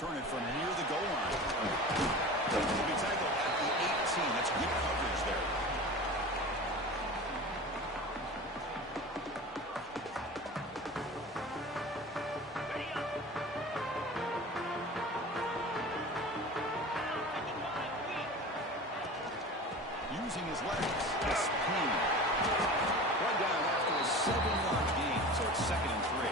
return it from near the goal line. He'll be tackled at the 18. That's good coverage there. Using his legs. A spin. Right down after a 7-yard gain, so it's 2nd and 3.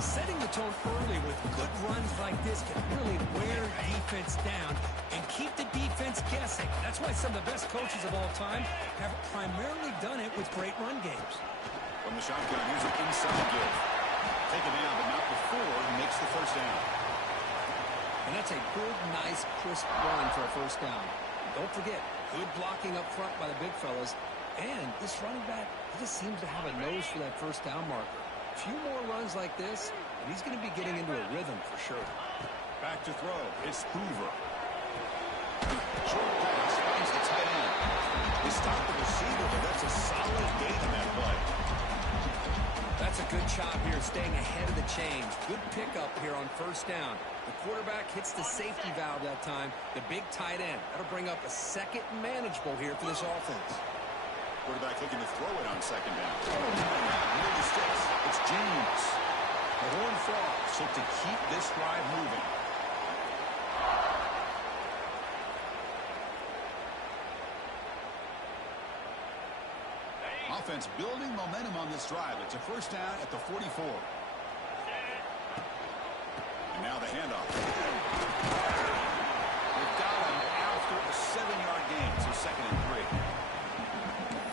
Setting the tone early with good runs like this can really wear defense down and keep the defense guessing. That's why some of the best coaches of all time have primarily done it with great run games. From the shotgun, here's an inside give. Taken down, but not before he makes the first down. And that's a good, nice, crisp run for a first down. Don't forget, good blocking up front by the big fellas. And this running back, he just seems to have a nose for that first down marker. A few more runs like this, and he's going to be getting into a rhythm for sure. Back to throw. It's Hoover. Short pass finds the tight end. He stopped the receiver, but that's a solid gain on that play. That's a good job here, staying ahead of the chains. Good pickup here on first down. The quarterback hits the safety valve that time. The big tight end. That'll bring up a second manageable here for this offense. Quarterback looking to throw it on 2nd down. Near the sticks. It's James. The Horned Frogs look to keep this drive moving. Offense building momentum on this drive. It's a first down at the 44. And now the handoff. They've got him after a 7-yard gain, so 2nd and 3.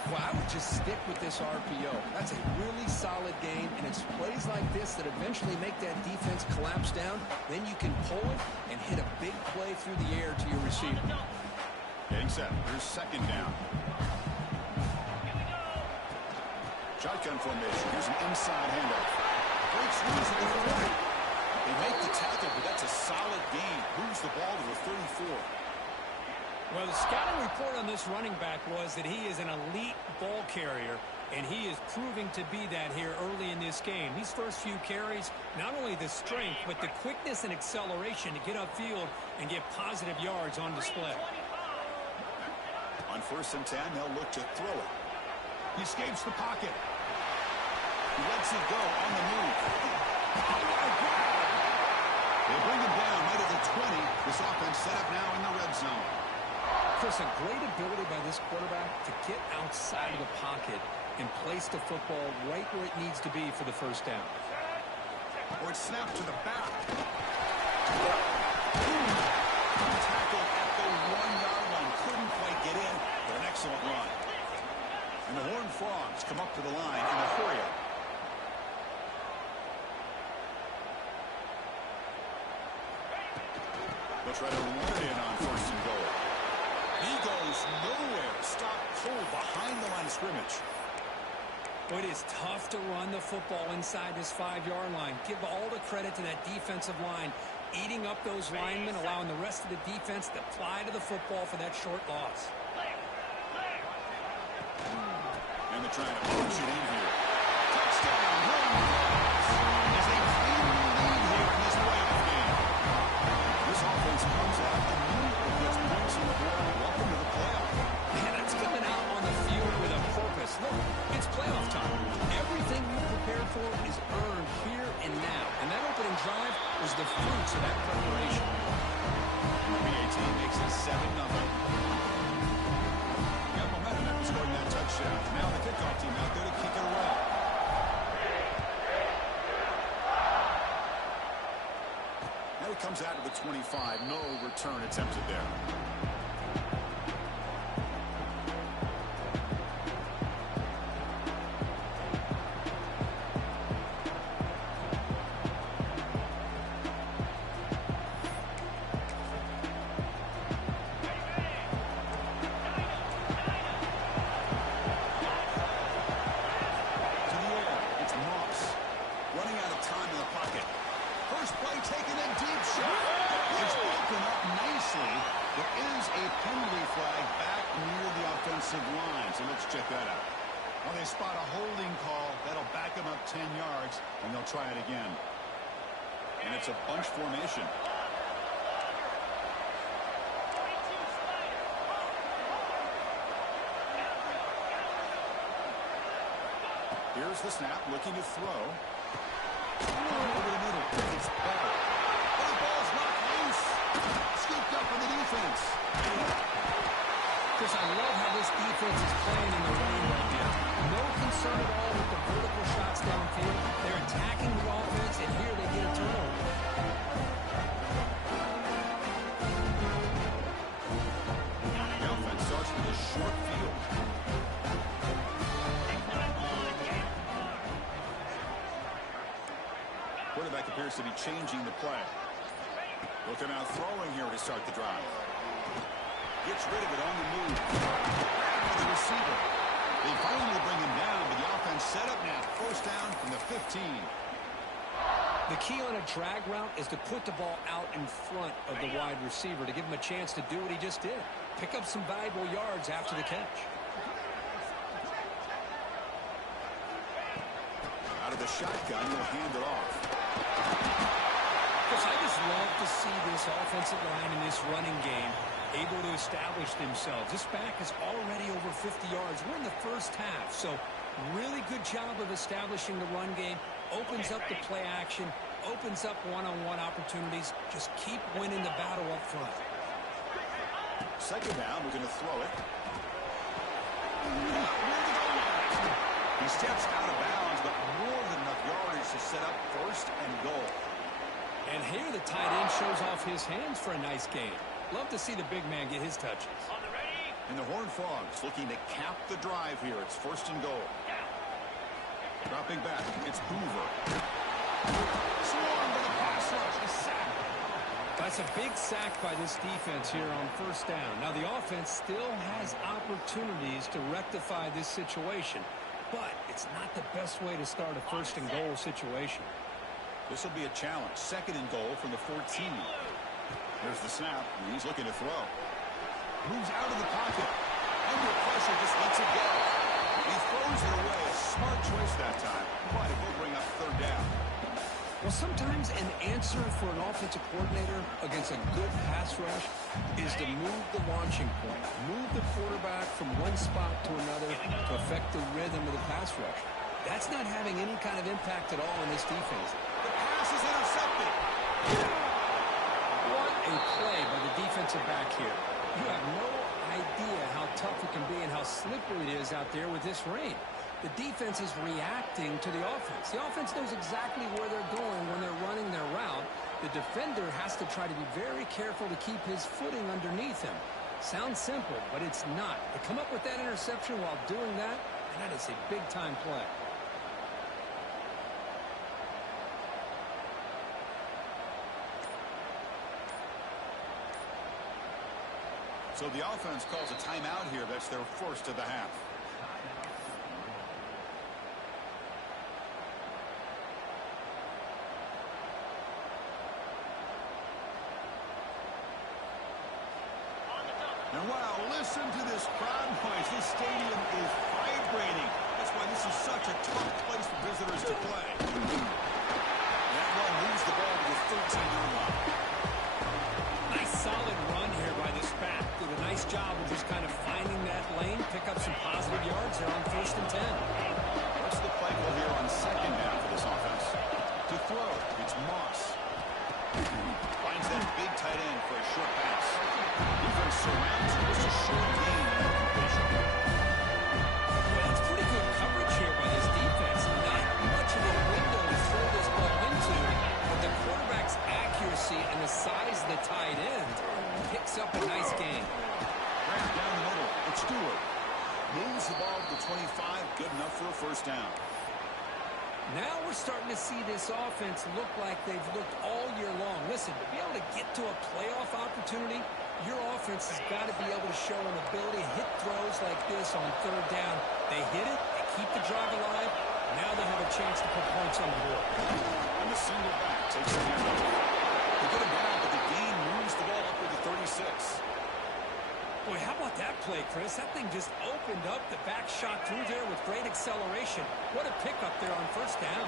Well, I would just stick with this RPO. That's a really solid gain, and it's plays like this that eventually make that defense collapse down. Then you can pull it and hit a big play through the air to your receiver. Getting set. Here's 2nd down. Shotgun formation. Here's an inside handoff. Great squeeze in the right. They make the tackle, but that's a solid gain. Moves the ball to the 34. Well, the scouting report on this running back was that he is an elite ball carrier, and he is proving to be that here early in this game. These first few carries, not only the strength, but the quickness and acceleration to get upfield and get positive yards on display. On 1st and 10, they'll look to throw it. He escapes the pocket. He lets it go on the move. They bring him down right at the 20. This offense set up now in the red zone. Chris, a great ability by this quarterback to get outside of the pocket and place the football right where it needs to be for the first down. Or it's snapped to the back. Tackled at the 1-yard line. Couldn't quite get in, but an excellent run. And the Horned Frogs come up to the line in a hurry-up. They'll try to run it in on 1st and goal. He goes nowhere. Stop cold behind the line of scrimmage. But it is tough to run the football inside this 5-yard line. Give all the credit to that defensive line, eating up those linemen, allowing the rest of the defense to fly to the football for that short loss. And they're trying to push it in here. Touchdown, Horned Frogs. As they claim the lead here in this playoff game. This offense comes out immediately gets points on the board. Welcome to the playoff. And that's coming out on the field with a purpose. Look, it's playoff time. Everything you prepared for is earned here and now. And that opening drive was the fruits of that preparation. The BAT makes it 7-0. Got momentum after scoring that touchdown. Now the kickoff team out there to kick it away. Now he comes out of the 25. No return attempted there. Line. So let's check that out. Well, they spot a holding call. That'll back them up 10 yards, and they'll try it again. And it's a bunch formation. Here's the snap, looking to throw. Over the middle. It's Bell. Oh, the ball's knocked loose. Scooped up in the defense. Chris, I love how this defense is playing in the lane right now. No concern at all with the vertical shots downfield. They're attacking the offense, and here they get a turnover. The offense starts with a short field. Quarterback appears to be changing the play. Looking out throwing here to start the drive. Gets rid of it on the move. For the receiver. They finally bring him down, but the offense set up now. First down from the 15. The key on a drag route is to put the ball out in front of the wide receiver to give him a chance to do what he just did. Pick up some valuable yards after the catch. Out of the shotgun, he'll hand it off. Chris, I just love to see this offensive line in this running game able to establish themselves. This back is already over 50 yards. We're in the first half, so really good job of establishing the run game. Opens up the play action, opens up one-on-one opportunities. Just keep winning the battle up front. Second down, we're going to throw it. He steps out of bounds, but more than enough yardage to set up first and goal. And here the tight end shows off his hands for a nice gain. Love to see the big man get his touches. And the Horned Frogs looking to cap the drive here. It's first and goal. Dropping back, it's Hoover. Swarmed by the pass rush. A sack. That's a big sack by this defense here on first down. Now the offense still has opportunities to rectify this situation, but it's not the best way to start a first and goal situation. This will be a challenge. Second and goal from the 14. There's the snap. He's looking to throw. Moves out of the pocket. Under pressure, just lets it go. He throws it away. A smart choice that time. But it will bring up third down. Well, sometimes an answer for an offensive coordinator against a good pass rush is to move the launching point. Move the quarterback from one spot to another to affect the rhythm of the pass rush. That's not having any kind of impact at all in this defense. The pass is intercepted. What a play by the defensive back here. You have no idea how tough it can be and how slippery it is out there with this rain. The defense is reacting to the offense. The offense knows exactly where they're going when they're running their route. The defender has to try to be very careful to keep his footing underneath him. Sounds simple, but it's not. To come up with that interception while doing that, and that is a big-time play. So the offense calls a timeout here. That's their first of the half. And wow, listen to this crowd noise. This stadium is vibrating. That's why this is such a tough place for visitors to play. That one moves the ball to the 13-yard line. Nice solid run here by this back. Did a nice job of just kind of finding that lane, pick up some positive yards there on first and 10. What's the play call here on second down for this offense? To throw, it's Moss. Finds that big tight end for a short pass. Defense surrounds him. Just a short gain in that completion. Well, that's pretty good coverage here by this defense. Not much of a window to throw this ball into, but the quarterback's accuracy and the size of the tight end picks up a nice gain. Right down the middle. It's Stewart. Moves the ball to the 25. Good enough for a first down. Now we're starting to see this offense look like they've looked all year long. Listen, to be able to get to a playoff opportunity, your offense has got to be able to show an ability to hit throws like this on third down. They hit it, they keep the drive alive. Now they have a chance to put points on the board. And the single back takes the handoff. They get him down, but the gain moves the ball up to the 36. Boy, how about that play, Chris? That thing just opened up. The back shot through there with great acceleration. What a pickup there on first down.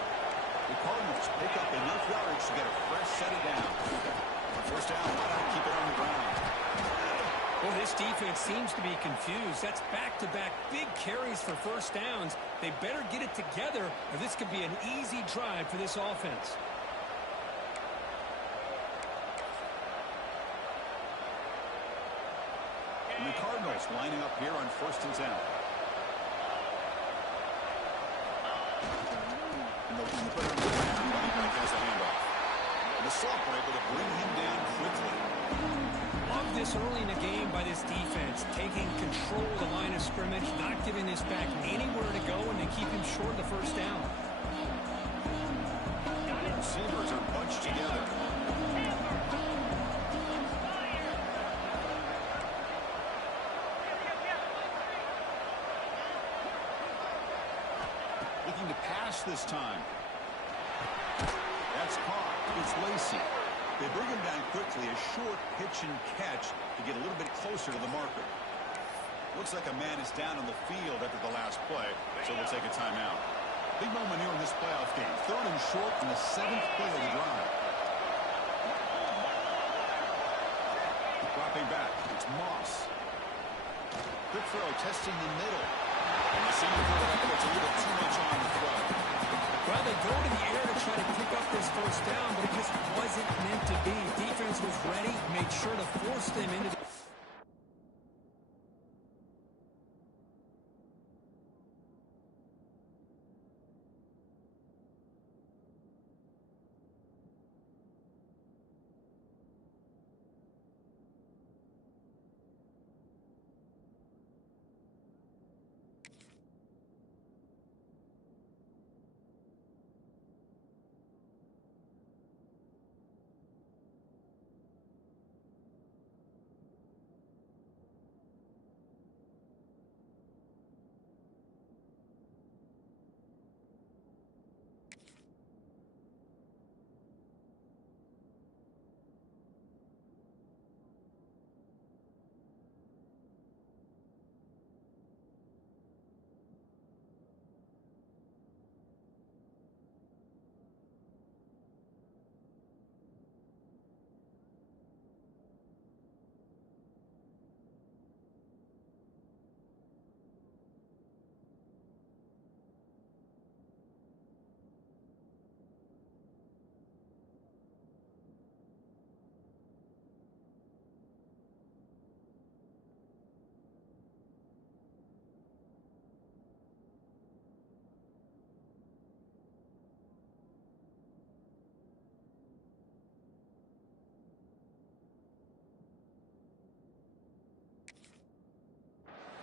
The Cardinals pick up enough yardage to get a fresh set of down. On first down, why not keep it on the ground? Well, this defense seems to be confused. That's back-to-back big carries for first downs. They better get it together, or this could be an easy drive for this offense. And the Cardinals lining up here on first and 10. And they'll keep it on the ground. Running back has a handoff. And the Salk were able to bring him down quickly. Love this early in the game by this defense, taking control of the line of scrimmage, not giving this back anywhere to go, and they keep him short of the first down. The receivers are bunched together. Looking to pass this time. That's caught. It's Lacy. They bring him down quickly, a short pitch and catch to get a little bit closer to the marker. Looks like a man is down on the field after the last play, so we'll take a timeout. Big moment here in this playoff game. Third and short in the 7th play of the drive. Dropping back, it's Moss. Quick throw, testing the middle. And the senior quarterback puts a little too much on the throw. Well, they go to the air to try to pick up this first down, but it just wasn't meant to be. Defense was ready, made sure to force them into the...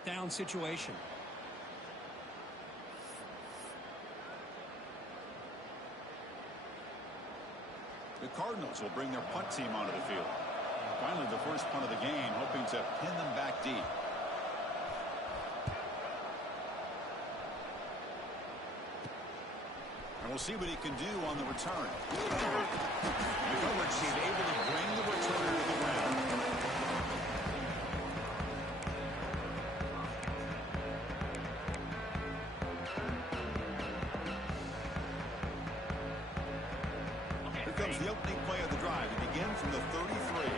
down situation. The Cardinals will bring their punt team onto the field. Finally, the first punt of the game, hoping to pin them back deep. And we'll see what he can do on the return. The coverage team able to bring the returner to the ground. Comes the opening play of the drive. It begins from the 33.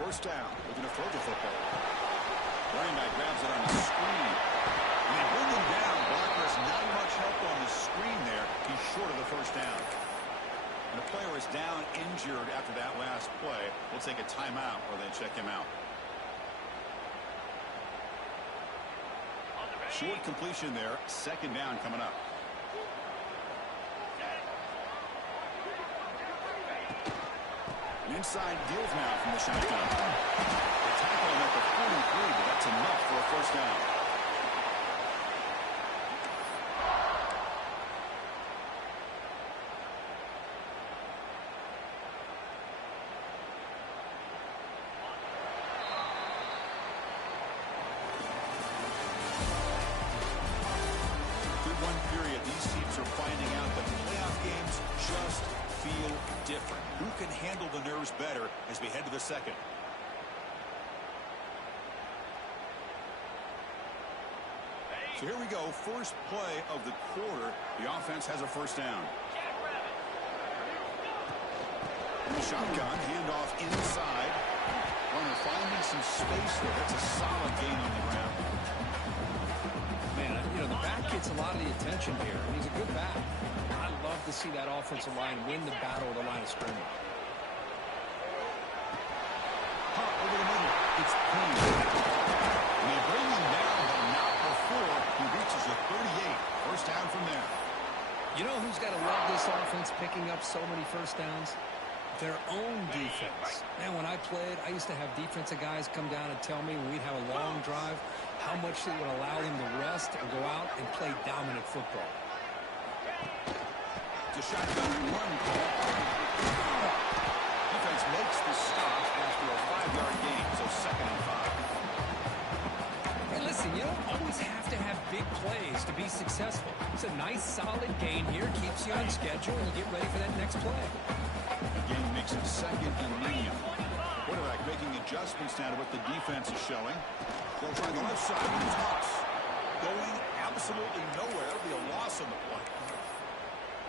First down, looking to throw the football. Running back grabs it on the screen. And they bring him down. Blocker has not much help on the screen there. He's short of the first down. And the player is down injured after that last play. We'll take a timeout or then check him out. Short completion there. Second down coming up. Inside deals now from the shotgun. They tackle him at the 43, but that's enough for a first down. Through one period, these teams are finding out that playoff games just feel different. Who can handle the nerves better as we head to the second? So here we go, first play of the quarter. The offense has a first down. In the shotgun, handoff inside. Runner finding some space there. That's a solid gain on the ground. Man, you know, the back gets a lot of the attention here, and he's a good back. I love to see that offensive line win the battle of the line of scrimmage. Hot over the middle. It's clean. And they bring him down, but not before he reaches a 38. First down from there. You know who's got to love this offense picking up so many first downs? Their own defense. Man, when I played, I used to have defensive guys come down and tell me when we'd have a long drive how much it would allow them to rest and go out and play dominant football. It's a shotgun run call. Defense makes the stop after a 5-yard gain, so 2nd and 5. Hey, listen, you don't always have to have big plays to be successful. It's a nice, solid gain here. Keeps you on schedule, and you get ready for that next play. Game makes it 2nd and medium. Quarterback making adjustments now to what the defense is showing. They'll try the left side with his house. Going absolutely nowhere. It'll be a loss on the play.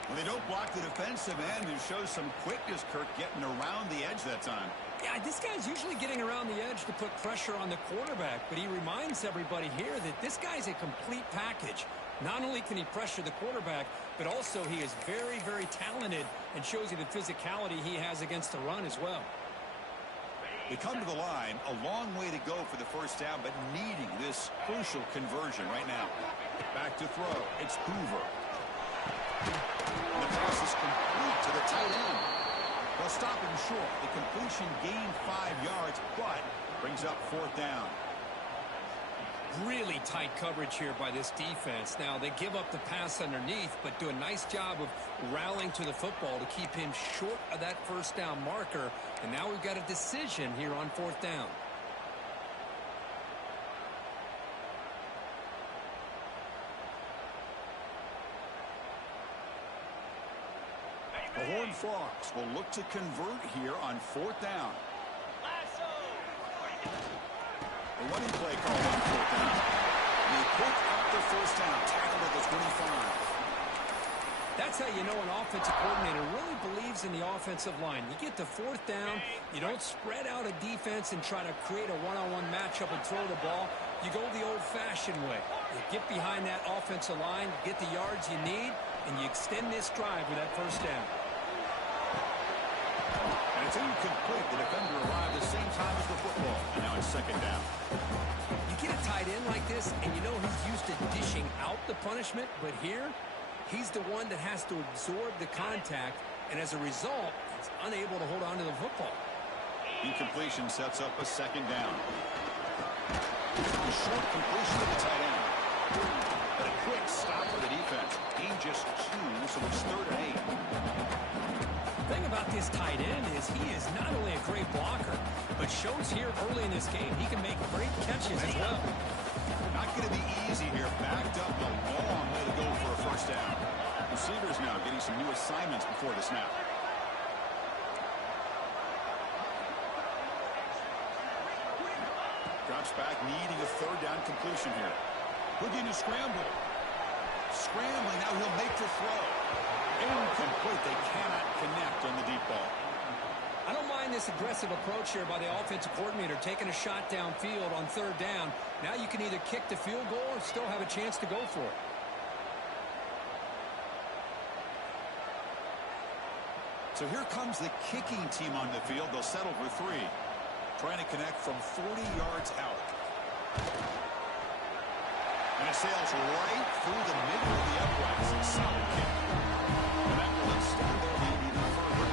When they don't block the defensive end, it shows some quickness, Kirk, getting around the edge that time. Yeah, this guy's usually getting around the edge to put pressure on the quarterback, but he reminds everybody here that this guy's a complete package. Not only can he pressure the quarterback, but also he is very, very talented and shows you the physicality he has against the run as well. They come to the line, a long way to go for the first down, but needing this crucial conversion right now. Back to throw. It's Hoover. And the pass is complete to the tight end. They'll stop him short. The completion gained 5 yards, but brings up 4th down. Really tight coverage here by this defense. Now, they give up the pass underneath, but do a nice job of rallying to the football to keep him short of that first down marker. And now we've got a decision here on 4th down. The Horned Frogs will look to convert here on 4th down. The running play called on 4th down. They pick up the first down, tackled at the 25. That's how you know an offensive coordinator really believes in the offensive line. You get to 4th down, you don't spread out a defense and try to create a one-on-one matchup and throw the ball. You go the old-fashioned way. You get behind that offensive line, get the yards you need, and you extend this drive with that first down. And it's incomplete. The defender arrived the same time as the football. And now it's 2nd down. You get a tight end like this, and you know he's used to dishing out the punishment, but here, he's the one that has to absorb the contact, and as a result, he's unable to hold on to the football. Incompletion sets up a 2nd down. A short completion to the tight end. But a quick stop for the defense. Gain just 2, so it's 3rd and 8. The thing about this tight end is he is not only a great blocker, but shows here early in this game he can make great catches as well. Not going to be easy here. Backed up, a long way to go for a first down. Receivers now getting some new assignments before the snap. Drops back, needing a 3rd down completion here. Looking to scramble. Scrambling, now he'll make the throw. Incomplete. They cannot connect on the deep ball. I don't mind this aggressive approach here by the offensive coordinator, taking a shot downfield on 3rd down. Now you can either kick the field goal or still have a chance to go for it. So here comes the kicking team on the field. They'll settle for 3. Trying to connect from 40 yards out. And it sails right through the middle of the uprights. Solid kick. And that will extend their lead even further.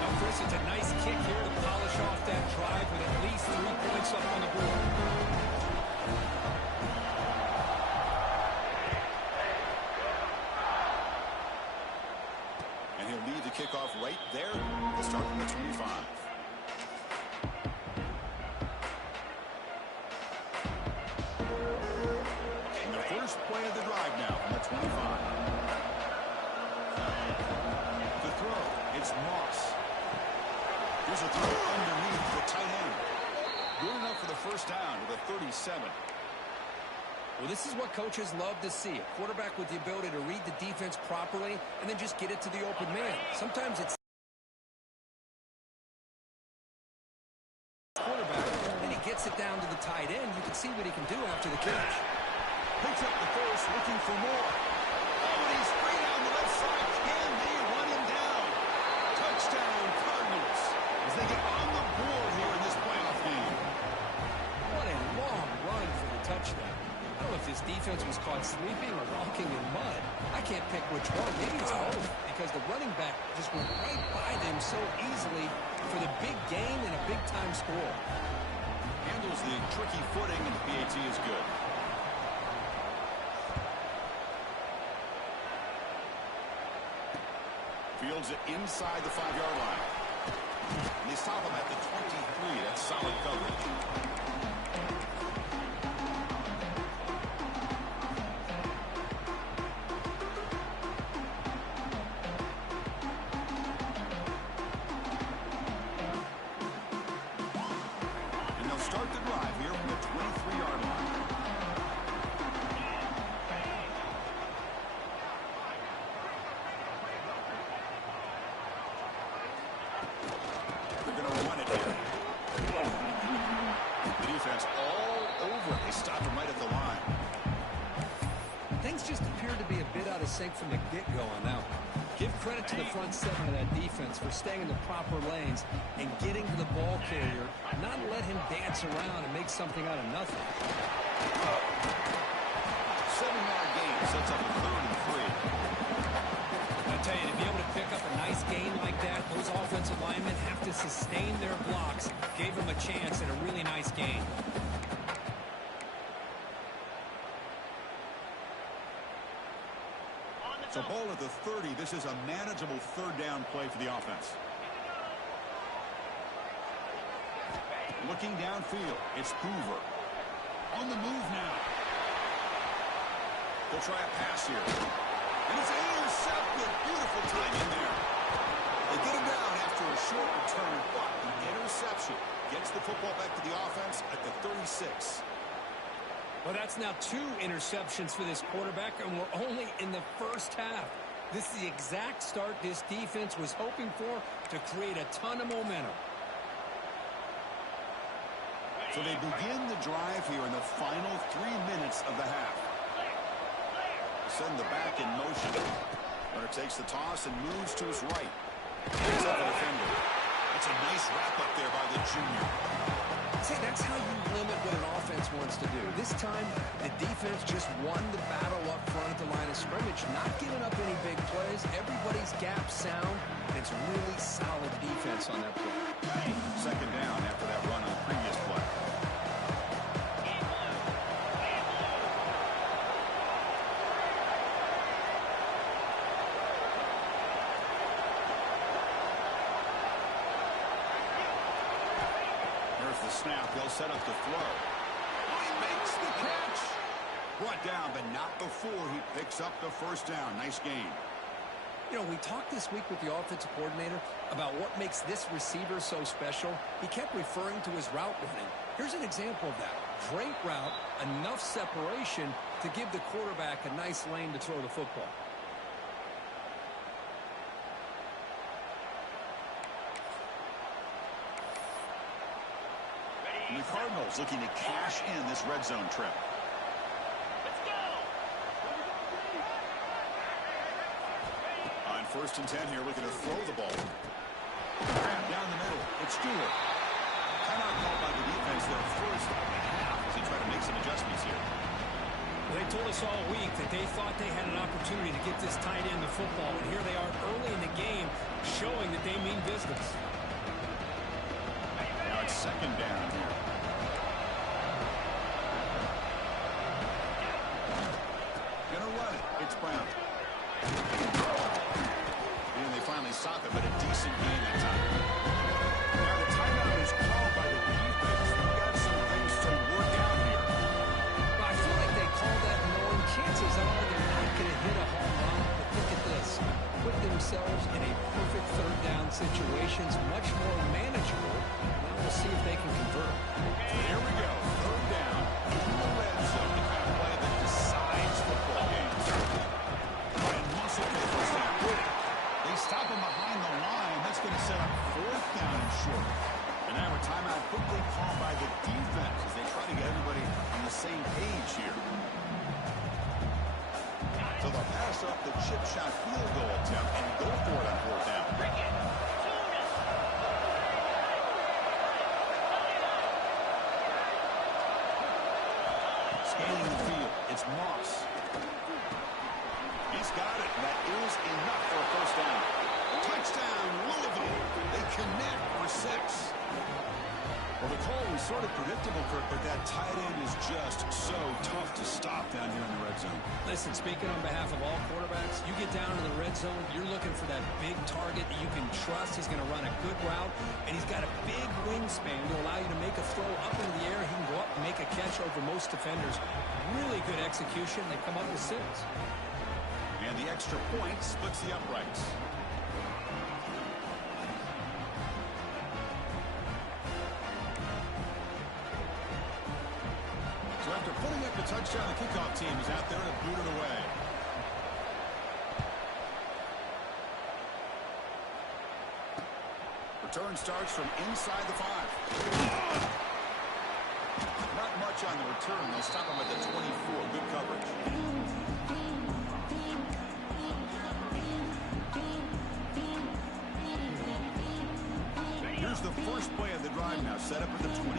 Now, Chris, it's a nice kick here to polish off that drive with at least 3 points up on the board. And he'll lead the kickoff right there to start from the 25. First play of the drive now from the 25. The throw, it's Moss. Here's a throw underneath the tight end. Good enough for the first down to the 37. Well, this is what coaches love to see. A quarterback with the ability to read the defense properly and then just get it to the open man. Sometimes it's quarterback, and he gets it down to the tight end. You can see what he can do after the catch. Picks up the first, looking for more. Oh, and he's free down the left side. Can they run him down? Touchdown, Cardinals, as they get on the board here in this playoff game. What a long run for the touchdown. I don't know if this defense was caught sleeping or walking in mud. I can't pick which one. Maybe it's both, because the running back just went right by them so easily for the big gain and a big-time score. Handles the tricky footing, and the PAT is good. Fields it inside the 5-yard line. And they stop him at the 23. That's solid coverage. And they'll start the drive here from the 23-yard line. They're going to run it here. The defense all over. They stop him right at the line. Things just appear to be a bit out of sync from the get-go on that one. Give credit to the front seven of that defense for staying in the proper lanes and getting to the ball carrier, not let him dance around and make something out of nothing. 7-yard gain sets up a 3rd and 3. I tell you, to be able to pick up a nice gain like that, those offensive linemen have to sustain their blocks. Gave them a chance at a really nice gain. So ball at the 30. This is a manageable 3rd down play for the offense. Looking downfield, it's Hoover. On the move now. They'll try a pass here. And it's intercepted. Beautiful timing there. They get him down after a short return, but the interception gets the football back to the offense at the 36. Well, that's now 2 interceptions for this quarterback, and we're only in the first half. This is the exact start this defense was hoping for to create a ton of momentum. So they begin the drive here in the final 3 minutes of the half. Send the back in motion. Runner takes the toss and moves to his right. Picks up the defender. That's a nice wrap-up there by the junior. See, that's how you limit what an offense wants to do. This time, the defense just won the battle up front at the line of scrimmage, not giving up any big plays. Everybody's gap sound, and it's really solid defense on that play. 2nd down after that run on the previous play. The snap, they'll set up the throw. Oh, he makes the catch. Brought down, but not before he picks up the 1st down. Nice gain. You know, we talked this week with the offensive coordinator about what makes this receiver so special. He kept referring to his route running. Here's an example of that. Great route, enough separation to give the quarterback a nice lane to throw the football. And the Cardinals looking to cash in this red zone trip. Let's go. On 1st and 10 here, looking to throw the ball. Grab down the middle. It's Stewart. Timeout called by the defense there first of the half as they try to make some adjustments here. They told us all week that they thought they had an opportunity to get this tight end the football, and here they are early in the game showing that they mean business. Now it's 2nd down here. Gonna run it. It's Brown. And they finally stop it, but a decent gain that time. Now the timeout is called by the defense. They've got some things to work out here. But I feel like they call that knowing chances are they're not going to hit a home run. But look at this. Put themselves in a perfect 3rd down situation. Much more manageable. Now we'll see if they can convert. So here we go. 3rd down. In the red zone. The kind of play that timeout quickly called by the defense as they try to get everybody on the same page here. So they'll pass up the chip shot field goal attempt and go for it on fourth down. Scanning the field, it's Moss. He's got it. That is enough for a first down. Touchdown, Louisville. They connect for 6. Well, the call was sort of predictable, Kirk, but that tight end is just so tough to stop down here in the red zone. Listen, speaking on behalf of all quarterbacks, you get down to the red zone, you're looking for that big target that you can trust. He's going to run a good route, and he's got a big wingspan to allow you to make a throw up into the air. He can go up and make a catch over most defenders. Really good execution. They come up with 6. And the extra point splits the uprights. So after putting up the touchdown, the kickoff team is out there to boot it away. Return starts from inside the 5. Not much on the return. They'll stop him at the 24. Good coverage. Here's the first play of the drive now, set up at the 24.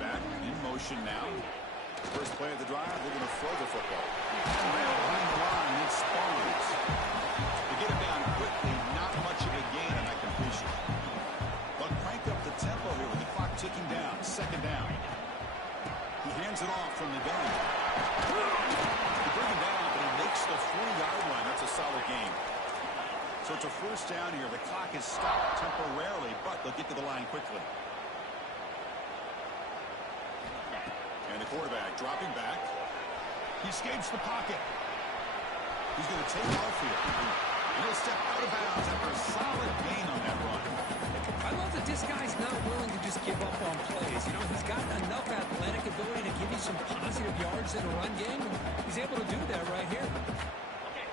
Back in motion now. First play of the drive, they're going to throw the football. Behind the line, it spawns. To get it down quickly, not much of a gain on that completion. But crank up the tempo here with the clock ticking down. Second down. He hands it off from the gun. He brings it down, but he makes the 40-yard line. That's a solid gain. So it's a first down here. The clock is stopped temporarily, but they'll get to the line quickly. And the quarterback dropping back. He escapes the pocket. He's going to take off here. And he'll step out of bounds after a solid gain on that run. I love that this guy's not willing to just give up on plays. You know, he's got enough athletic ability to give you some positive yards in the run game. And he's able to do that right here.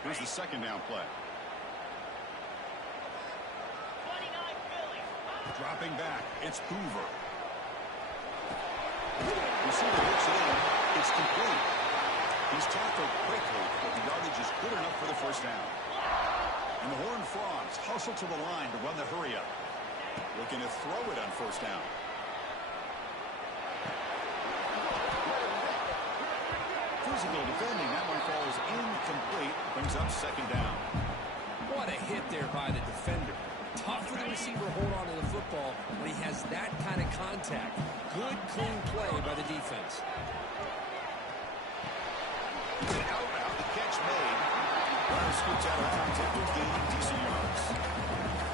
Here's the second down play. Dropping back, it's Hoover. Receiver hits it in. It's complete. He's tackled quickly, but the yardage is good enough for the first down. And the Horned Frogs hustle to the line to run the hurry-up. Looking to throw it on first down. Physical defending. That one falls incomplete. Brings up second down. What a hit there by the defender. Tough for the receiver to hold on to the football when he has that kind of contact. Good, clean play by the defense. It's an out route. The catch made. Runner scoots out of bounds after gaining decent yards.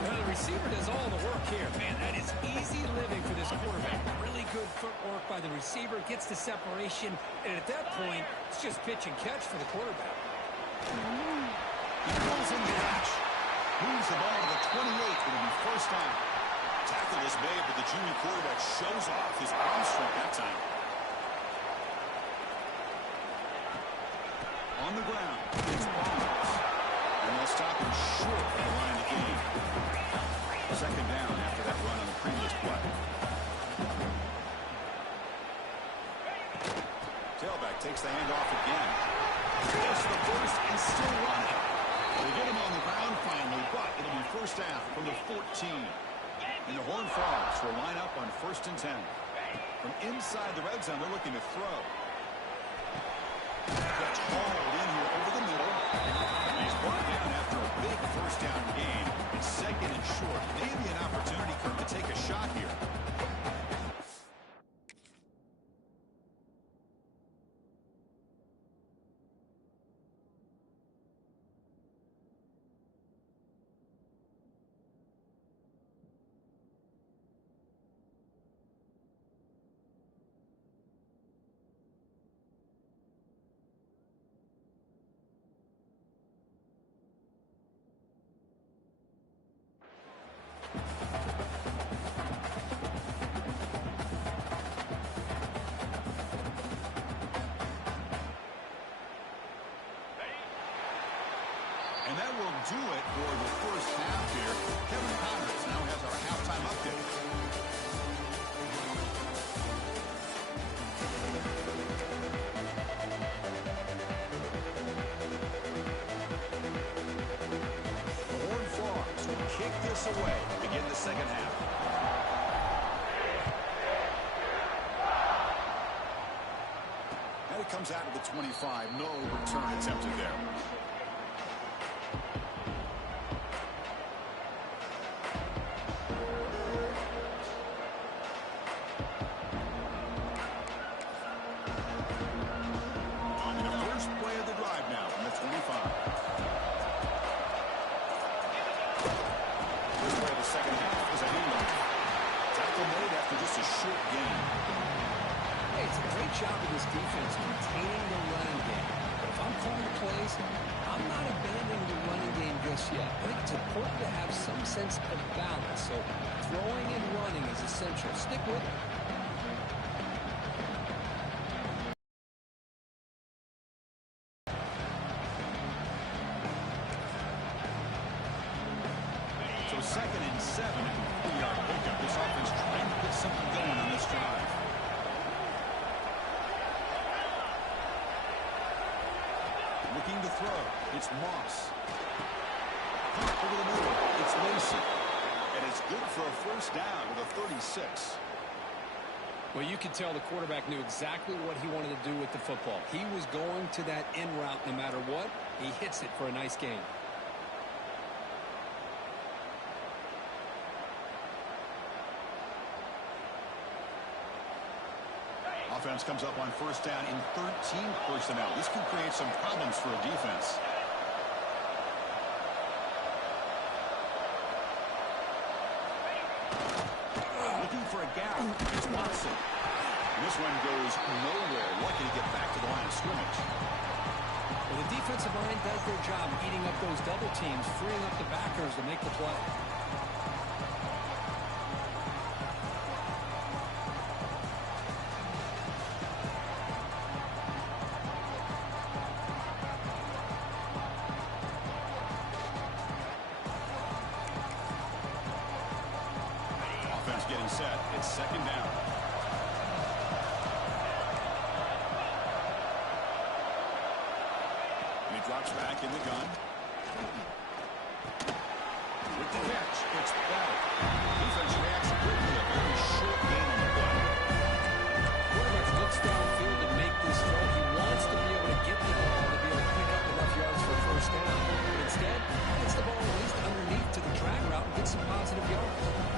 Well, the receiver does all the work here. Man, that is easy living for this quarterback. Really good footwork by the receiver. Gets the separation. And at that point, it's just pitch and catch for the quarterback. He pulls in the catch. Moves the ball to the 28. It'll be first down. Tackle is made, but the junior quarterback shows off his arm strength that time. On the ground, it's Barnes. And they'll stop him short of the line of the game. Second down after that run on the previous play. Tailback takes the handoff again. Gets the first and still running. They get him on the ground finally, but it'll be first down from the 14. And the Horned Frogs will line up on 1st and 10. From inside the red zone, they're looking to throw. Catch hauled in here over the middle. And he's brought down after a big first down gain. It's second and short. Maybe an opportunity, Kirk, to take a shot here. kick this away to begin the second half. And it comes out of the 25. No return attempted there. Job of this defense containing the running game. But if I'm calling plays, I'm not abandoning the running game just yet. I think it's important to have some sense of balance. So throwing and running is essential. Stick with it. So 2nd and 7 and 3-yard pickup. This offense trying to get something going on this drive. Looking to throw. It's Moss. Caught over the middle. It's Lacey. And it's good for a first down with a 36. Well, you could tell the quarterback knew exactly what he wanted to do with the football. He was going to that end route no matter what. He hits it for a nice gain. Offense comes up on first down in 13 personnel. This can create some problems for a defense. Looking for a gap. It's Watson. And this one goes nowhere. Lucky to get back to the line of scrimmage. Well, the defensive line does their job eating up those double teams, freeing up the backers to make the play. Getting set. It's 2nd down. And he drops back in the gun. With the catch, it's Bell. Defense reacts quickly. A very short gain on the play. Quarterback looks downfield to make this throw. He wants to be able to get the ball to be able to pick up enough yards for a first down. But instead, he gets the ball at least underneath to the drag route and gets some positive yards.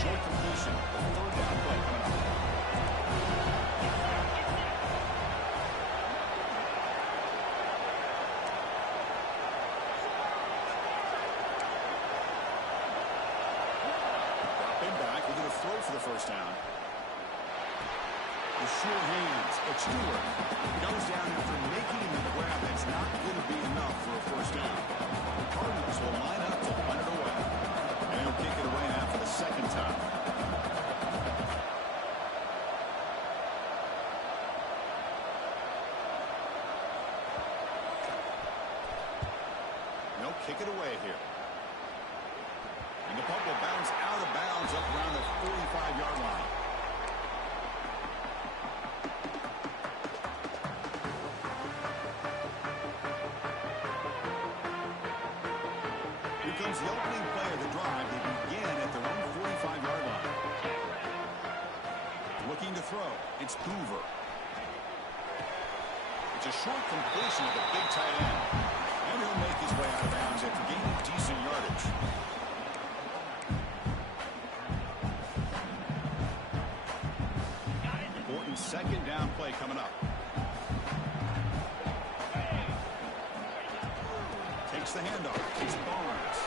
Short completion. The 3rd down play coming up. Dropping back. We're going to throw for the first down. The sure hands. It's Stewart. Goes down after making the grab. That's not going to be enough for a first down. The Cardinals will line up to punt it away. And he'll kick it away now for the 2nd time. They'll kick it away here. And the punt will bounce out of bounds up around the 45-yard line. Here comes the opening play of the drive. They begin at their own 45-yard line. Looking to throw. It's Hoover. It's a short completion of the big tight end. And he'll make his way out of bounds after gaining decent yardage. Important 2nd down play coming up. Takes the handoff. It's Barnes.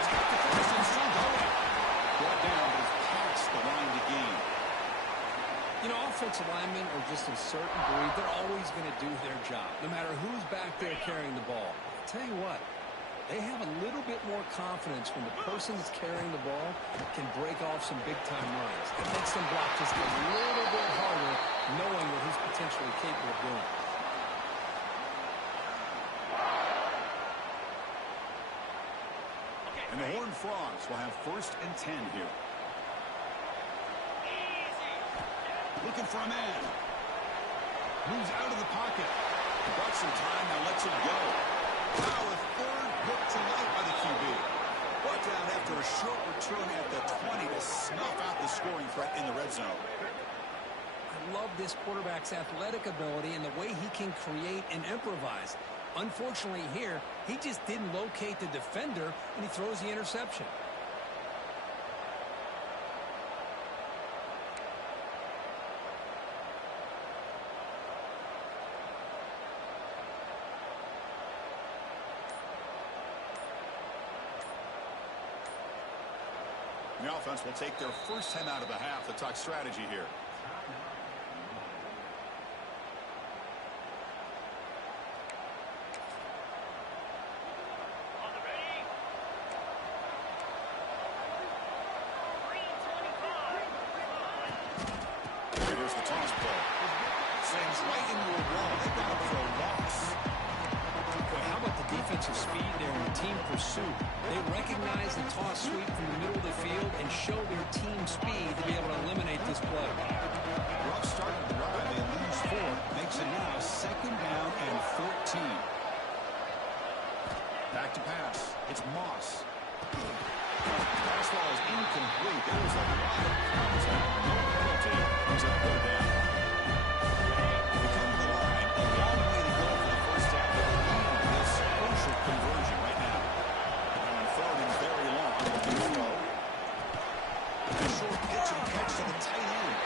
It's got the first and still going. Brought down, but it's past the line to gain. You know, offensive linemen are just a certain breed. They're always going to do their job, no matter who's back there carrying the ball. I'll tell you what, they have a little bit more confidence when the person that's carrying the ball can break off some big-time runs. It makes them block just a little bit harder, knowing what he's potentially capable of doing. And the Horned Frogs will have 1st and 10 here. Looking for a man. Moves out of the pocket. Got some time, now lets it go. Our third pick tonight by the QB. Brought down after a short return at the 20 to snuff out the scoring threat in the red zone. I love this quarterback's athletic ability and the way he can create and improvise. Unfortunately here, he just didn't locate the defender, and he throws the interception. The offense will take their first 10 out of the half to talk strategy here. On the ready. 3:25. Here's the toss play. Sends right into a wall. They got him for a loss. Boy, how about the defensive speed there in the team pursuit? They recognize the toss sweep from the middle of the field and show their team speed to be able to eliminate this play. Rough start to the drive. They lose 4. Makes it now 2nd down and 14. Back to pass. It's Moss. Pass ball is incomplete. That was a lot of contact. No penalty. He's up, third down. We come to the line. A long way to go for the first down. But they need this crucial conversion right now. And on 3rd and very long, they'll do throw. A short pitch and catch to the tight end.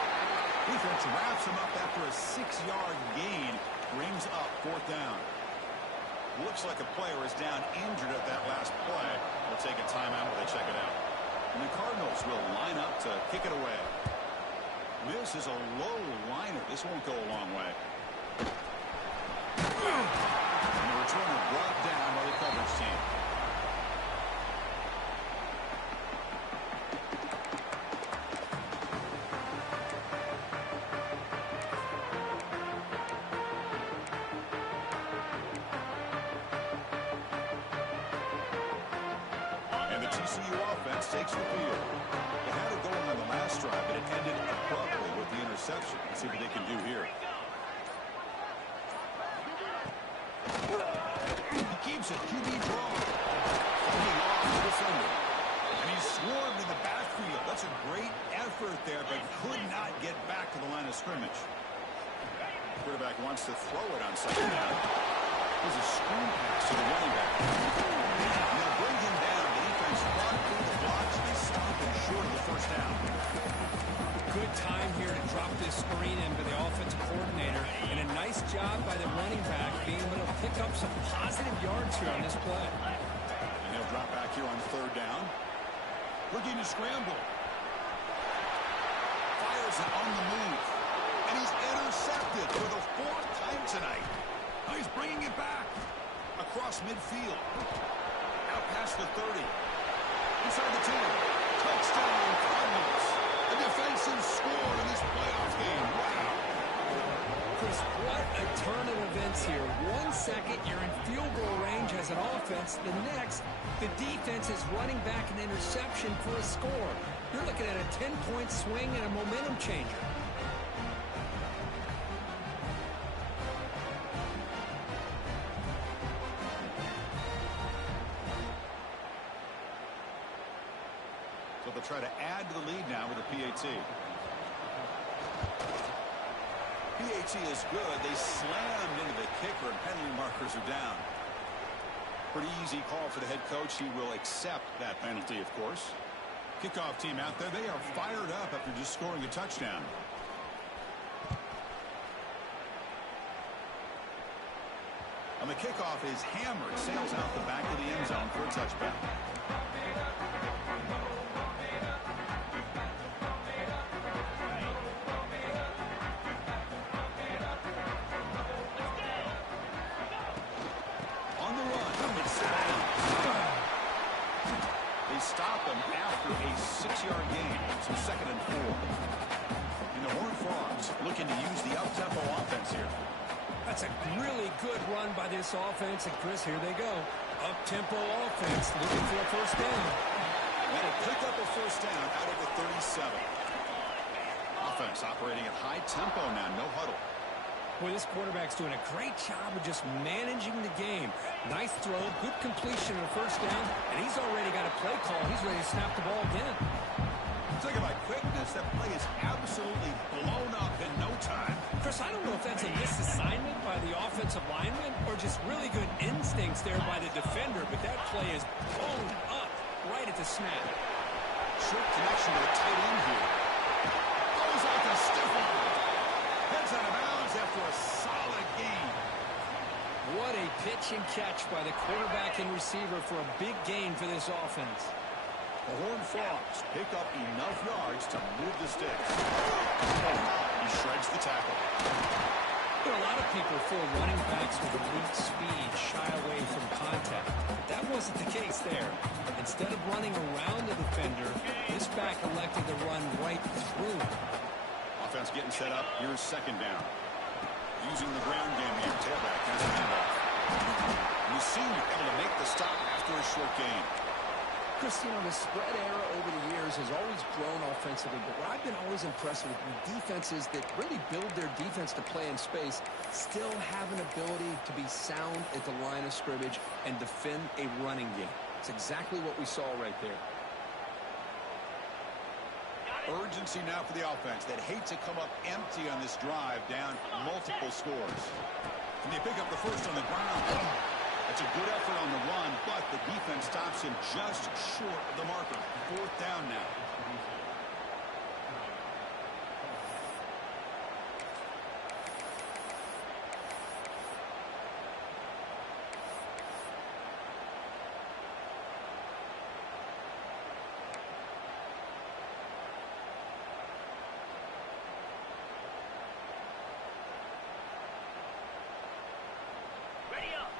Defense wraps him up after a 6-yard gain. Brings up 4th down. Looks like a player is down injured at that last play. We'll take a timeout while they check it out. And the Cardinals will line up to kick it away. This is a low liner. This won't go a long way. And the returner brought down by the coverage team. TCU offense takes the field. They had it going on the last drive, but it ended abruptly with the interception. Let's see what they can do here. He keeps it. QB draw. Fighting off the defender. And he's swarmed in the backfield. That's a great effort there, but could not get back to the line of scrimmage. The quarterback wants to throw it on 2nd down. There's a screen pass to the running back. And they'll bring him down. Fought through the blocks, and they stop him short of the first down. Good time here to drop this screen in by the offensive coordinator, and a nice job by the running back being able to pick up some positive yards here on this play. And he'll drop back here on 3rd down. Looking to scramble. Fires it on the move. And he's intercepted for the 4th time tonight. Now he's bringing it back across midfield. Out past the 30. Inside the 10. Touchdown, Cardinals. A defensive score in this playoff game. Wow. Chris, what a turn of events here. 1 second, you're in field goal range as an offense. The next, the defense is running back an interception for a score. You're looking at a 10-point swing and a momentum changer. So they'll try to add to the lead now with a PAT. PAT is good. They slammed into the kicker, and penalty markers are down. Pretty easy call for the head coach. He will accept that penalty, of course. Kickoff team out there. They are fired up after just scoring a touchdown. On the kickoff is hammered. Sails out the back of the end zone for a touchback. Stop him after a 6-yard gain. So 2nd and 4. And the Horned Frogs looking to use the up-tempo offense here. That's a really good run by this offense. And Chris, here they go. Up-tempo offense looking for a first down. That'll pick up a first down out of the 37. Offense operating at high tempo now. No huddle. Well, this quarterback's doing a great job of just managing the game. Nice throw, good completion of the first down, and he's already got a play call. He's ready to snap the ball again. Talk about quickness. That play is absolutely blown up in no time. Chris, I don't know if that's a misassignment by the offensive lineman or just really good instincts there by the defender, but that play is blown up right at the snap. Short connection to the tight end here. Goes out to Stefan. Heads out of bounds after a solid gain. What a pitch and catch by the quarterback and receiver for a big gain for this offense. The Horned Frogs pick up enough yards to move the sticks. He shreds the tackle. There are a lot of people feel running backs with elite speed shy away from contact. That wasn't the case there. Instead of running around the defender, this back elected to run right through him. Offense getting set up. Here's second down. Using the ground game here. Tailback has a handoff. The senior able to make the stop after a short gain. Christine, the spread era over the years has always grown offensively, but what I've been always impressed with defenses that really build their defense to play in space still have an ability to be sound at the line of scrimmage and defend a running game. It's exactly what we saw right there. Urgency now for the offense that hate to come up empty on this drive, down multiple scores. And they pick up the first on the ground. That's a good effort on the run, but the defense stops him just short of the marker. Fourth down now.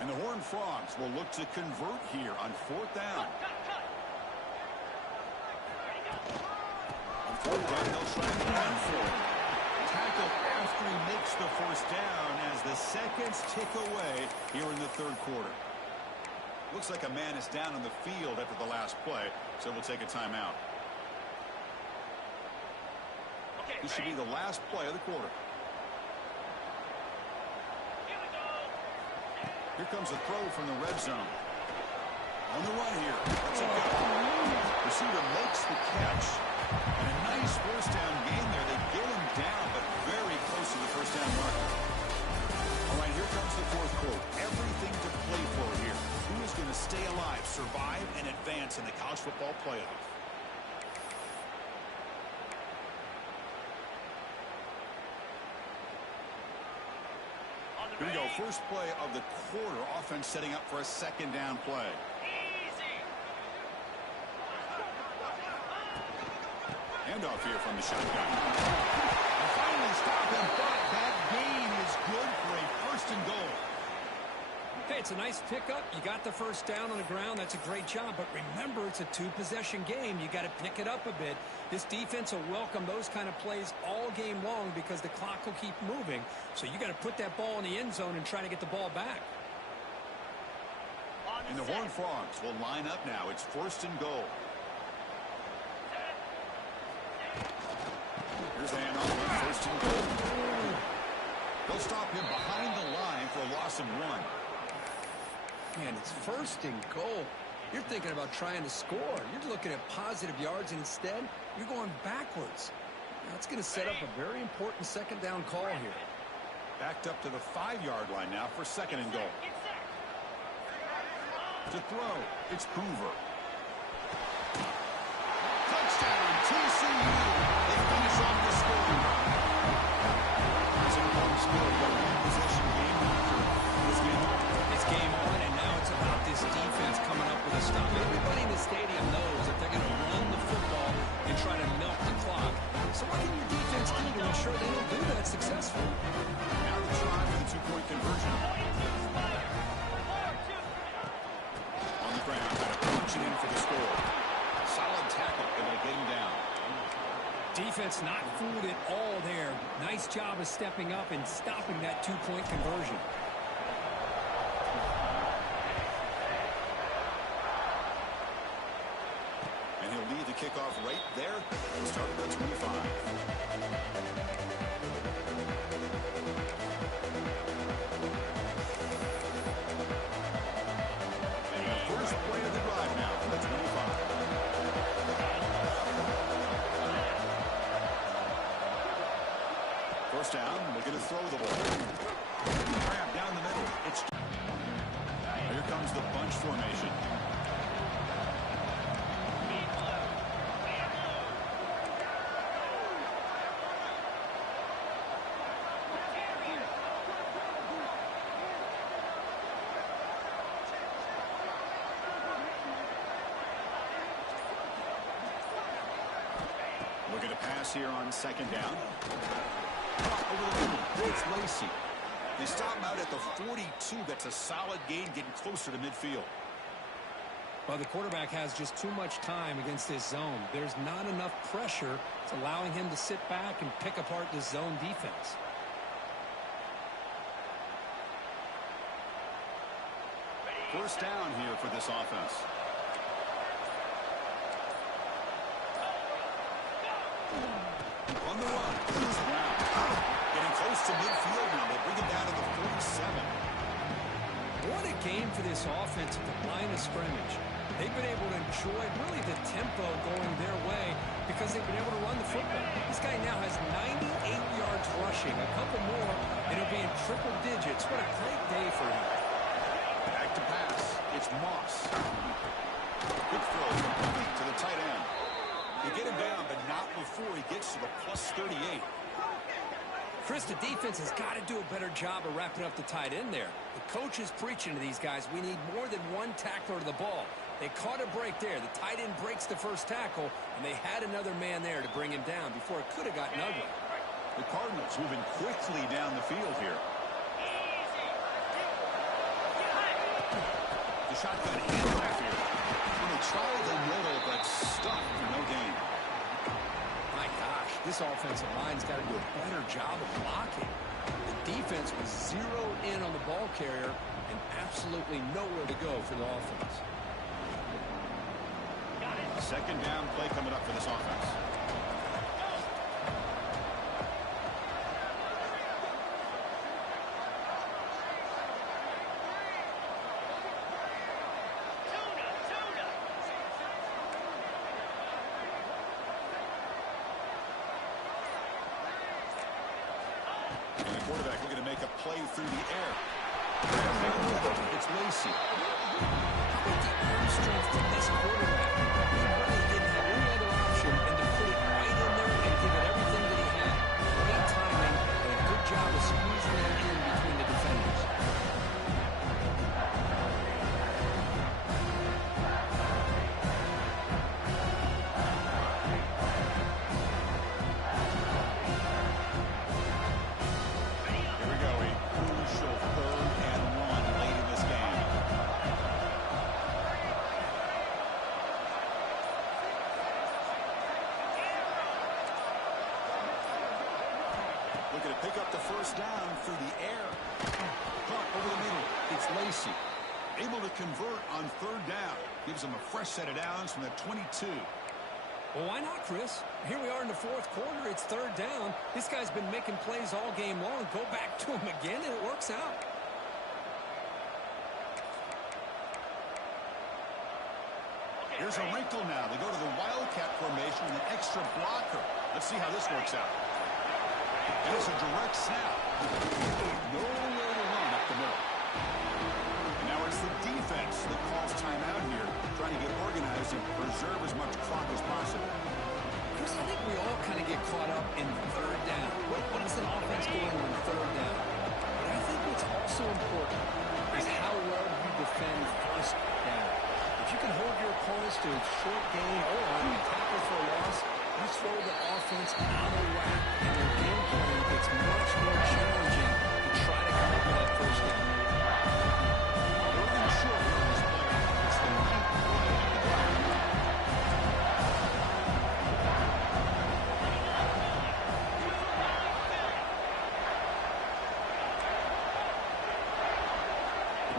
And the Horned Frogs will look to convert here on fourth down. On fourth down, they'll try and run for it. Tackle after he makes the first down as the seconds tick away here in the third quarter. Looks like a man is down on the field after the last play, so we'll take a timeout. This should be the last play of the quarter. Here comes a throw from the red zone. On the run here. That's a go. Receiver makes the catch. And a nice first down gain there. They get him down, but very close to the first down mark. All right, here comes the fourth quarter. Everything to play for here. Who is going to stay alive, survive, and advance in the college football playoff? Here we go. First play of the quarter. Offense setting up for a second down play. Handoff here from the shotgun. And finally stop him, but that gain is good for a first and goal. Hey, it's a nice pickup. You got the first down on the ground. That's a great job. But remember, it's a two-possession game. You got to pick it up a bit. This defense will welcome those kind of plays all game long because the clock will keep moving. So you got to put that ball in the end zone and try to get the ball back. And the Horned Frogs will line up now. It's first and goal. Here's the handoff. First and goal. They'll stop him behind the line for a loss of 1. Man, it's first and goal. You're thinking about trying to score. You're looking at positive yards, and instead, you're going backwards. That's going to set up a very important second down call here. Backed up to the 5-yard line now for second and goal. To throw, it's Hoover. Touchdown, TCU. They finish off the scoring drive. It's an important score. Possession game after this game. It's game on, and now it's about this defense coming up with a stop. Everybody in the stadium knows that they're going to run the football and try to milk the clock. So what can your defense do to ensure they don't do that successfully? Now the try for the two-point conversion. On the ground, kind of punching in for the score. Solid tackle, and they get him down. Defense not fooled at all there. Nice job of stepping up and stopping that two-point conversion. And he'll lead the kickoff right there and start at the 25. First play of the drive now for the 25. First down, looking to throw the ball. Grab down the middle. Here comes the bunch formation. Looking to pass here on second down. Over the middle, it's Lacey. They stop him out at the 42. That's a solid gain, getting closer to midfield. Well, the quarterback has just too much time against this zone. There's not enough pressure. It's allowing him to sit back and pick apart this zone defense. First down here for this offense. On the run, here's Brown. Getting close to midfield now. They bring him down to the 47. What a game for this offense at the line of scrimmage. They've been able to enjoy really the tempo going their way because they've been able to run the football. This guy now has 98 yards rushing, a couple more, and he'll be in triple digits. What a great day for him. Back to pass. It's Moss. Good throw complete to the tight end. You get him down, but not before he gets to the plus 38. Chris, the defense has got to do a better job of wrapping up the tight end there. The coach is preaching to these guys, we need more than one tackler to the ball. They caught a break there. The tight end breaks the first tackle, and they had another man there to bring him down before it could have gotten ugly. The Cardinals moving quickly down the field here. The shotgun handoff here. And they tried the middle, but stuck for no gain. My gosh, this offensive line's got to do a better job of blocking. The defense was zeroed in on the ball carrier and absolutely nowhere to go for the offense. Second down play coming up for this offense. And the quarterback looking to make a play through the air. It's Lacey. How about the arm strength from this quarterback? He really didn't have any other option than to put it right in there and give it everything that he had. Great timing and a good job of squeezing that in between the defenders. Here we go, a crucial 3rd and 1 late in this game. Looking to pick up the first down through the air. Caught over the middle. It's Lacey. Able to convert on 3rd down. Gives them a fresh set of downs from the 22. Well, why not, Chris? Here we are in the 4th quarter. It's 3rd down. This guy's been making plays all game long. Go back to him again, and it works out. Here's a wrinkle now. They go to the Wildcat formation with an extra blocker. Let's see how this works out. And it's a direct snap. Nowhere to run up the middle. And now it's the defense that calls timeout here, trying to get organized and preserve as much clock as possible. Chris, I think we all kind of get caught up in 3rd down. What is an offense doing on 3rd down? But I think what's also important is how well you defend 1st down. If you can hold your opponents to a short gain or tackle for a loss, you throw the offense out of whack, and their game plan gets much more challenging to try to come up with that 1st down. Third and short on this play. It's the 9th play of the drive.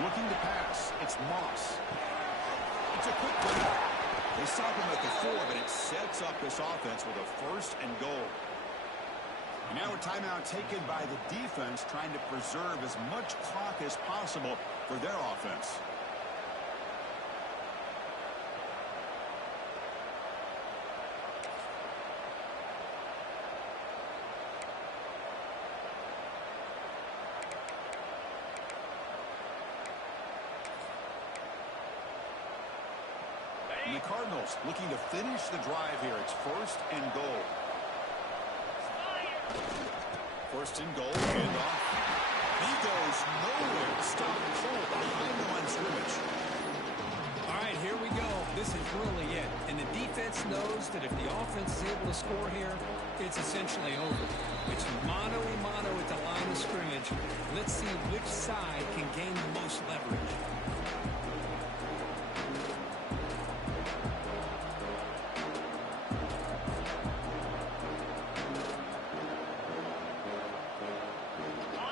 Looking to pass. It's Moss. It's a quick play. They stop him at the 4, but it sets up this offense with a 1st and goal. And now a timeout taken by the defense, trying to preserve as much clock as possible for their offense. And the Cardinals looking to finish the drive here. It's 1st and goal. 1st and goal, handoff. He goes nowhere. Stop cold behind the line of scrimmage. All right, here we go. This is really it. And the defense knows that if the offense is able to score here, it's essentially over. It's mano-a-mano at the line of scrimmage. Let's see which side can gain the most leverage.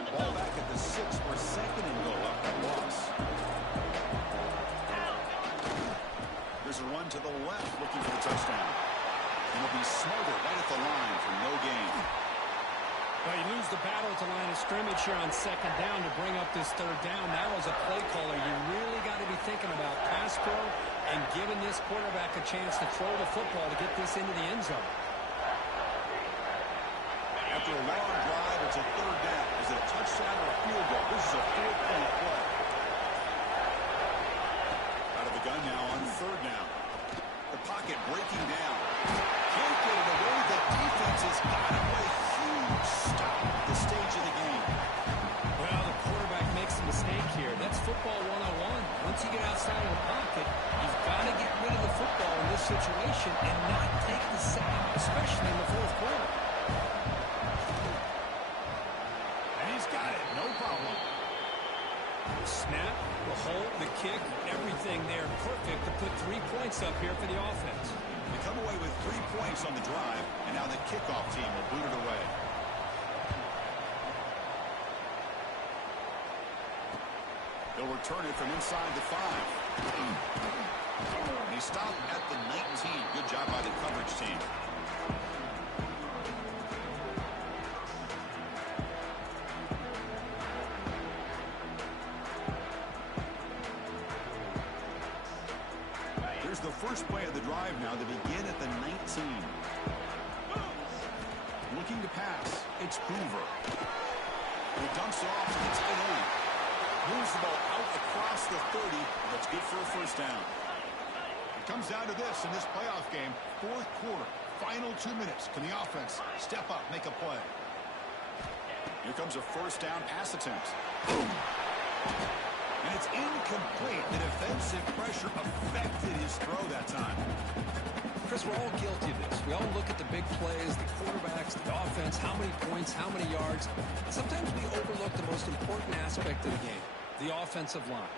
Ball back at the 6 for 2nd and goal up that loss. There's a run to the left looking for the touchdown. And it'll be smothered right at the line for no gain. Well, you lose the battle at the line of scrimmage here on 2nd down to bring up this 3rd down. Now as a play caller, you really got to be thinking about pass pro and giving this quarterback a chance to throw the football to get this into the end zone. After a long drive, it's a 3rd down. Is it a touchdown or a field goal? This is a 4-point play. Out of the gun now on 3rd down. The pocket breaking down. Can't get it away. The defense has got him with a huge stop at the stage of the game. Well, the quarterback makes a mistake here. That's football 101. Once you get outside of the pocket, you've got to get rid of the football in this situation and not take the sack, especially in the 4th quarter. Got it, no problem. Snap, the hold, the kick, everything there perfect to put 3 points up here for the offense. They come away with 3 points on the drive, and now the kickoff team will boot it away. They'll return it from inside the 5. And he stopped at the 19. Good job by the coverage team. Here's the first play of the drive now to begin at the 19. Looking to pass. It's Hoover. And he dumps it off to the tight end. Moves the ball out across the 30. That's good for a 1st down. It comes down to this in this playoff game. 4th quarter. Final 2 minutes. Can the offense step up, make a play? Here comes a 1st down pass attempt. Boom. And it's incomplete. The defensive pressure affected his throw that time. Chris, we're all guilty of this. We all look at the big plays, the quarterbacks, the offense, how many points, how many yards. Sometimes we overlook the most important aspect of the game, the offensive line.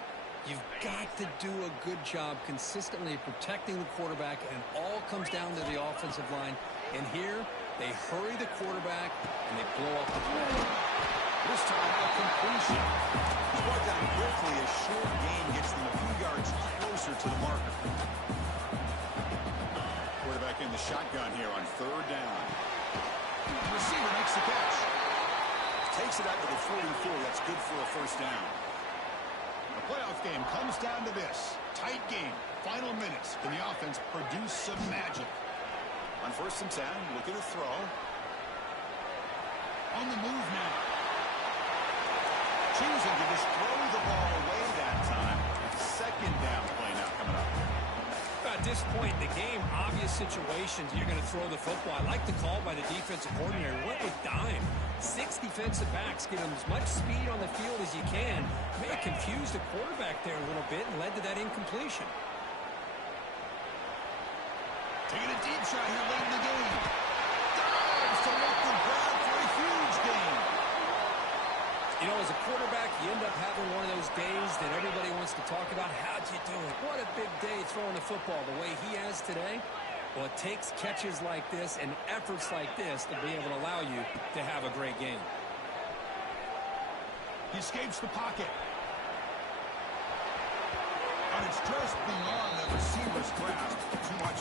You've got to do a good job consistently protecting the quarterback, and it all comes down to the offensive line. And here, they hurry the quarterback, and they blow up the play. This time, a completion. He's brought down quickly. A short gain gets them a few yards closer to the marker. Quarterback in the shotgun here on 3rd down. The receiver makes the catch. Takes it out to the 44. That's good for a 1st down. The playoff game comes down to this. Tight game. Final minutes. Can the offense produce some magic? On 1st and 10, looking to throw. On the move now. Choosing to just throw the ball away that time. 2nd down play now coming up. At this point in the game, obvious situations, you're going to throw the football. I like the call by the defensive coordinator. Went with dime. 6 defensive backs, get them as much speed on the field as you can. May have confused the quarterback there a little bit and led to that incompletion. Taking a deep shot here late in the game. Dives to make the grab for a huge gain. You know, as a quarterback, you end up having one of those days that everybody wants to talk about. How'd you do it? What a big day throwing the football the way he has today. Well, it takes catches like this and efforts like this to be able to allow you to have a great game. He escapes the pocket. And it's just beyond the receiver's grasp. Too much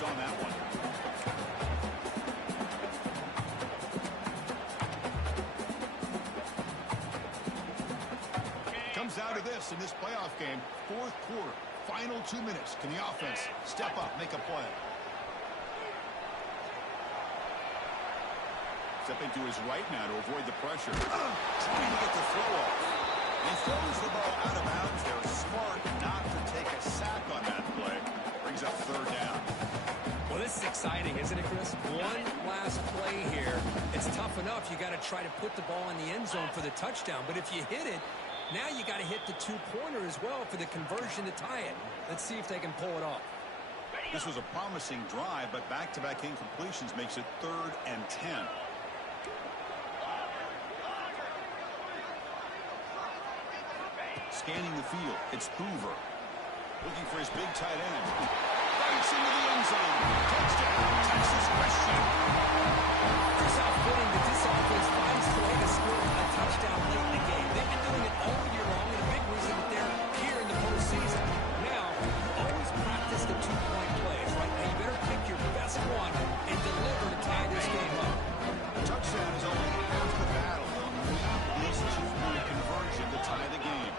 this in this playoff game. Fourth quarter, final 2 minutes. Can the offense step up, make a play? Stepping to his right now to avoid the pressure. Trying to get the throw off. He throws the ball out of bounds there. Smart not to take a sack on that play. Brings up third down. Well, this is exciting, isn't it, Chris? One last play here. It's tough enough. You got to try to put the ball in the end zone for the touchdown. But if you hit it, now you got to hit the two-pointer as well for the conversion to tie it. Let's see if they can pull it off. This was a promising drive, but back-to-back incompletions makes it 3rd and 10. Scanning the field, it's Hoover. Looking for his big tight end. Bites into the end zone. Touchdown, Texas Christian. Chris, outputting that this offense finds a way to score a touchdown late in the game. They've been doing it all year long, and a big reason that they're here in the postseason. Now, you always practice the two-point plays, right? Now, you better pick your best one and deliver to tie this game up. A touchdown is only half the battle. You have this two-point conversion to tie the game.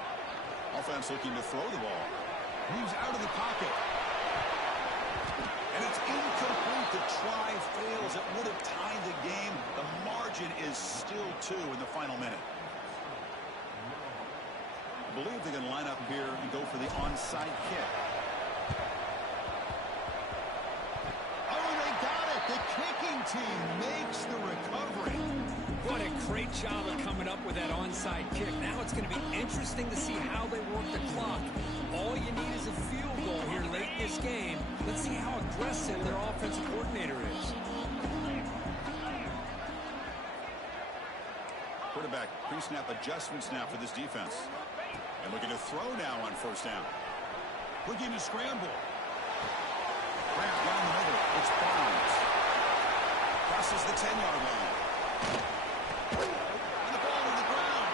Offense looking to throw the ball. Moves out of the pocket. And it's incomplete. The try fails. It would have tied the game. The margin is still 2 in the final minute. I believe they're going to line up here and go for the onside kick. Oh, they got it. The kicking team makes the recovery. What a great job of coming up with that onside kick. Now it's going to be interesting to see how they work the clock. All you need is a field goal here late in this game. Let's see how aggressive their offensive coordinator is. Quarterback pre-snap adjustments now for this defense. And looking to throw now on first down. Looking to scramble. Grant down the middle. It's Barnes. Crosses the 10-yard line. And the ball to the ground.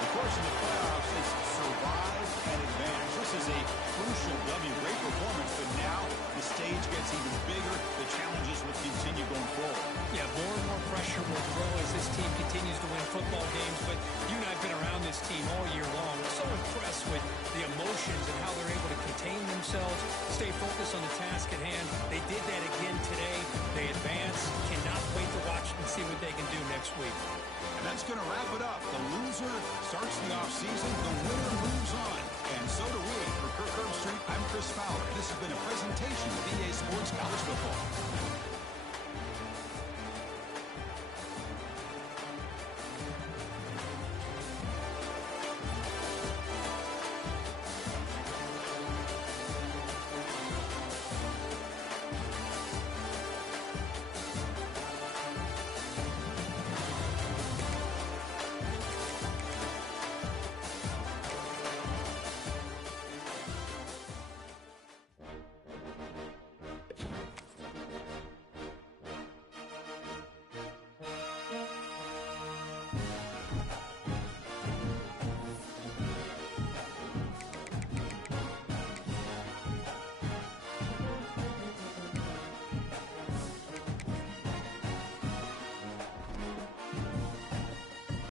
The course of the playoffs is survive and advance. This is a crucial W. Great performance, but now the stage gets even bigger. The challenges will continue going forward. Yeah, more and more pressure will grow as this team continues to win football games. But you and I have been around this team all year long. We're so impressed with the emotions and how they're able to contain themselves, stay focused on the task at hand. They did that again today. They advance. Cannot wait to watch and see what they can do next week. And that's going to wrap it up. The loser starts the offseason. The winner moves on. And so do we. For Kirk Herbstreit, I'm Chris Fowler. This has been a presentation of EA Sports College Football.